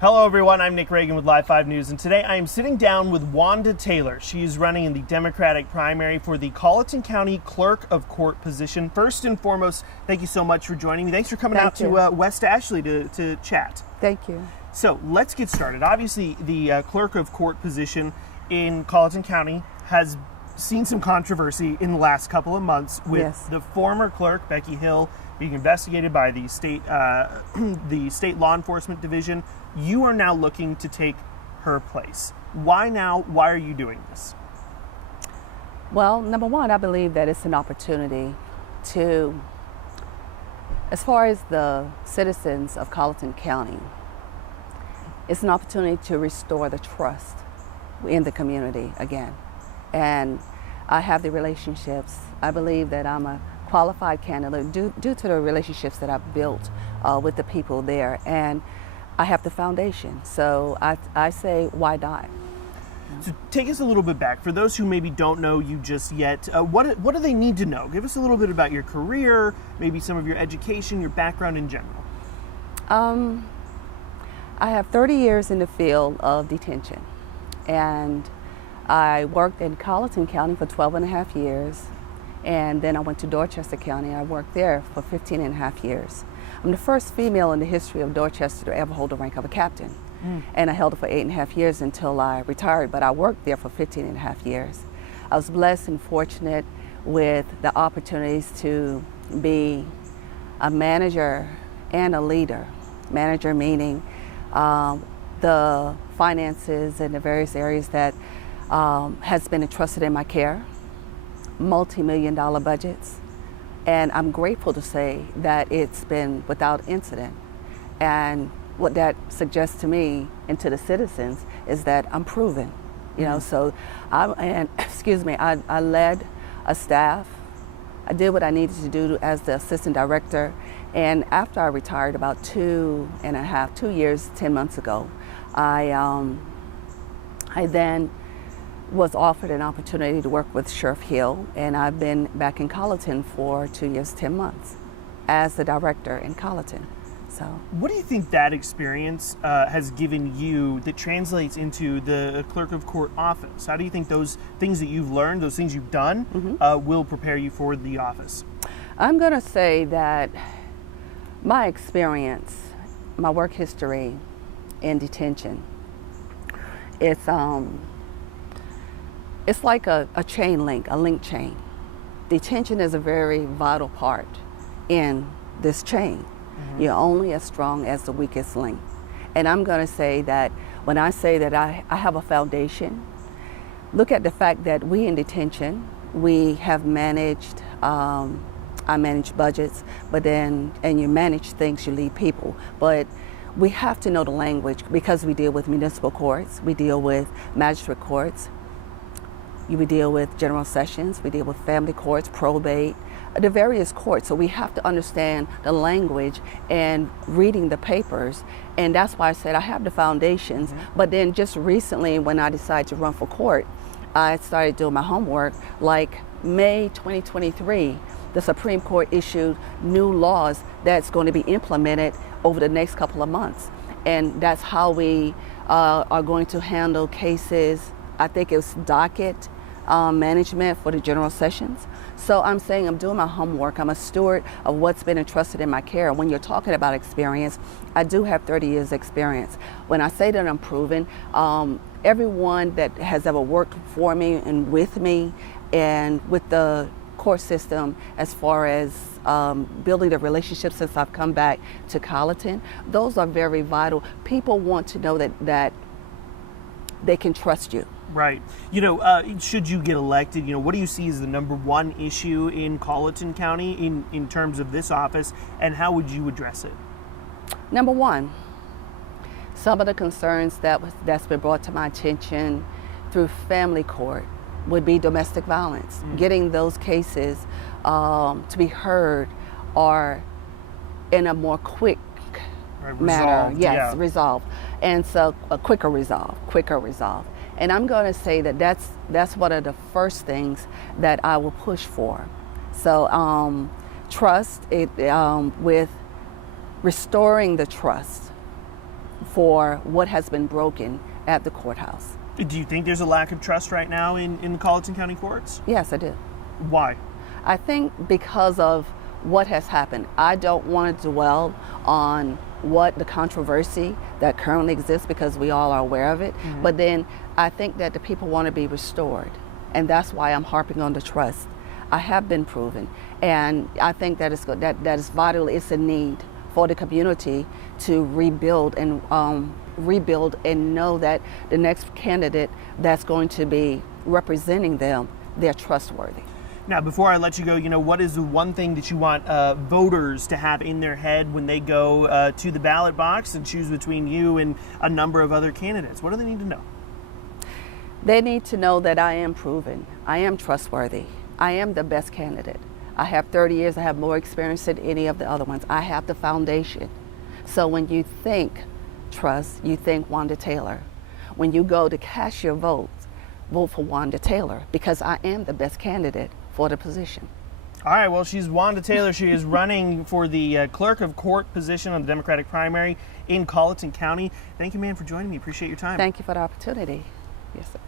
Hello everyone, I'm Nick Reagan with Live 5 News, and today I am sitting down with Wanda Taylor. She is running in the Democratic primary for the Colleton County Clerk of Court position. First and foremost, thank you so much for joining me. Thanks for coming out to West Ashley to chat. Thank you. So let's get started. Obviously, the Clerk of Court position in Colleton County has seen some controversy in the last couple of months with the former clerk, Becky Hill, being investigated by the state law enforcement division. You are now looking to take her place. Why now? Why are you doing this? Well, number one, I believe that it's an opportunity to, as far as the citizens of Colleton County, it's an opportunity to restore the trust in the community again. And I have the relationships. I believe that I'm a qualified candidate due to the relationships that I've built with the people there. And I have the foundation, so I say, why not? So take us a little bit back. For those who maybe don't know you just yet, what do they need to know? Give us a little bit about your career, maybe some of your education, your background in general. I have 30 years in the field of detention, and I worked in Colleton County for 12 and a half years, and then I went to Dorchester County. I worked there for 15 and a half years. I'm the first female in the history of Dorchester to ever hold the rank of a captain. And I held it for 8.5 years until I retired, but I worked there for 15.5 years. I was blessed and fortunate with the opportunities to be a manager and a leader. Manager meaning the finances and the various areas that has been entrusted in my care, multi-million-dollar budgets. And I'm grateful to say that it's been without incident. And what that suggests to me and to the citizens is that I'm proven, you know. So I led a staff. I did what I needed to do as the assistant director. And after I retired about 2 years, 10 months ago, I then was offered an opportunity to work with Sheriff Hill, and I've been back in Colleton for 2 years, 10 months as the director in Colleton. So, what do you think that experience has given you that translates into the Clerk of Court office? How do you think those things that you've learned, those things you've done, will prepare you for the office? I'm going to say that my experience, my work history in detention, it's like a chain link, a link chain. Detention is a very vital part in this chain. You're only as strong as the weakest link. And I'm going to say that when I say that I have a foundation, look at the fact that we in detention, we have managed, I manage budgets, and you manage things, you lead people. But we have to know the language because we deal with municipal courts, we deal with magistrate courts, we deal with general sessions, we deal with family courts, probate, the various courts. So we have to understand the language and reading the papers. And that's why I said I have the foundations. But then just recently when I decided to run for court, I started doing my homework. Like May 2023, the Supreme Court issued new laws that's going to be implemented over the next couple of months. And that's how we are going to handle cases. I think it was docket management for the general sessions. So I'm saying I'm doing my homework. I'm a steward of what's been entrusted in my care. When you're talking about experience, I do have 30 years experience. When I say that I'm proven, everyone that has ever worked for me and with me and with the court system as far as building the relationships since I've come back to Colleton, those are very vital. People want to know that they can trust you. Right. You know, should you get elected, what do you see as the number one issue in Colleton County in terms of this office, and how would you address it? Number one, some of the concerns that's been brought to my attention through family court would be domestic violence. Getting those cases to be heard or in a more quick manner. Yes, resolved. And so a quicker resolve. And I'm going to say that that's one of the first things that I will push for. So trust, with restoring the trust for what has been broken at the courthouse. Do you think there's a lack of trust right now in the Colleton County courts? Yes, I do. Why? I think because of what has happened. I don't want to dwell on what the controversy that currently exists because we all are aware of it. Mm-hmm. But then I think that the people want to be restored. And that's why I'm harping on the trust. I have been proven. And I think that is vital. It's a need for the community to rebuild and know that the next candidate that's going to be representing them, they're trustworthy. Now, before I let you go, what is the one thing that you want voters to have in their head when they go to the ballot box and choose between you and a number of other candidates? What do they need to know? They need to know that I am proven. I am trustworthy. I am the best candidate. I have 30 years. I have more experience than any of the other ones. I have the foundation. So when you think trust, you think Wanda Taylor. When you go to cast your vote for Wanda Taylor because I am the best candidate for the position. All right, well, she's Wanda Taylor. She is running for the clerk of court position on the Democratic primary in Colleton County. Thank you, ma'am, for joining me. Appreciate your time. Thank you for the opportunity. Yes, sir.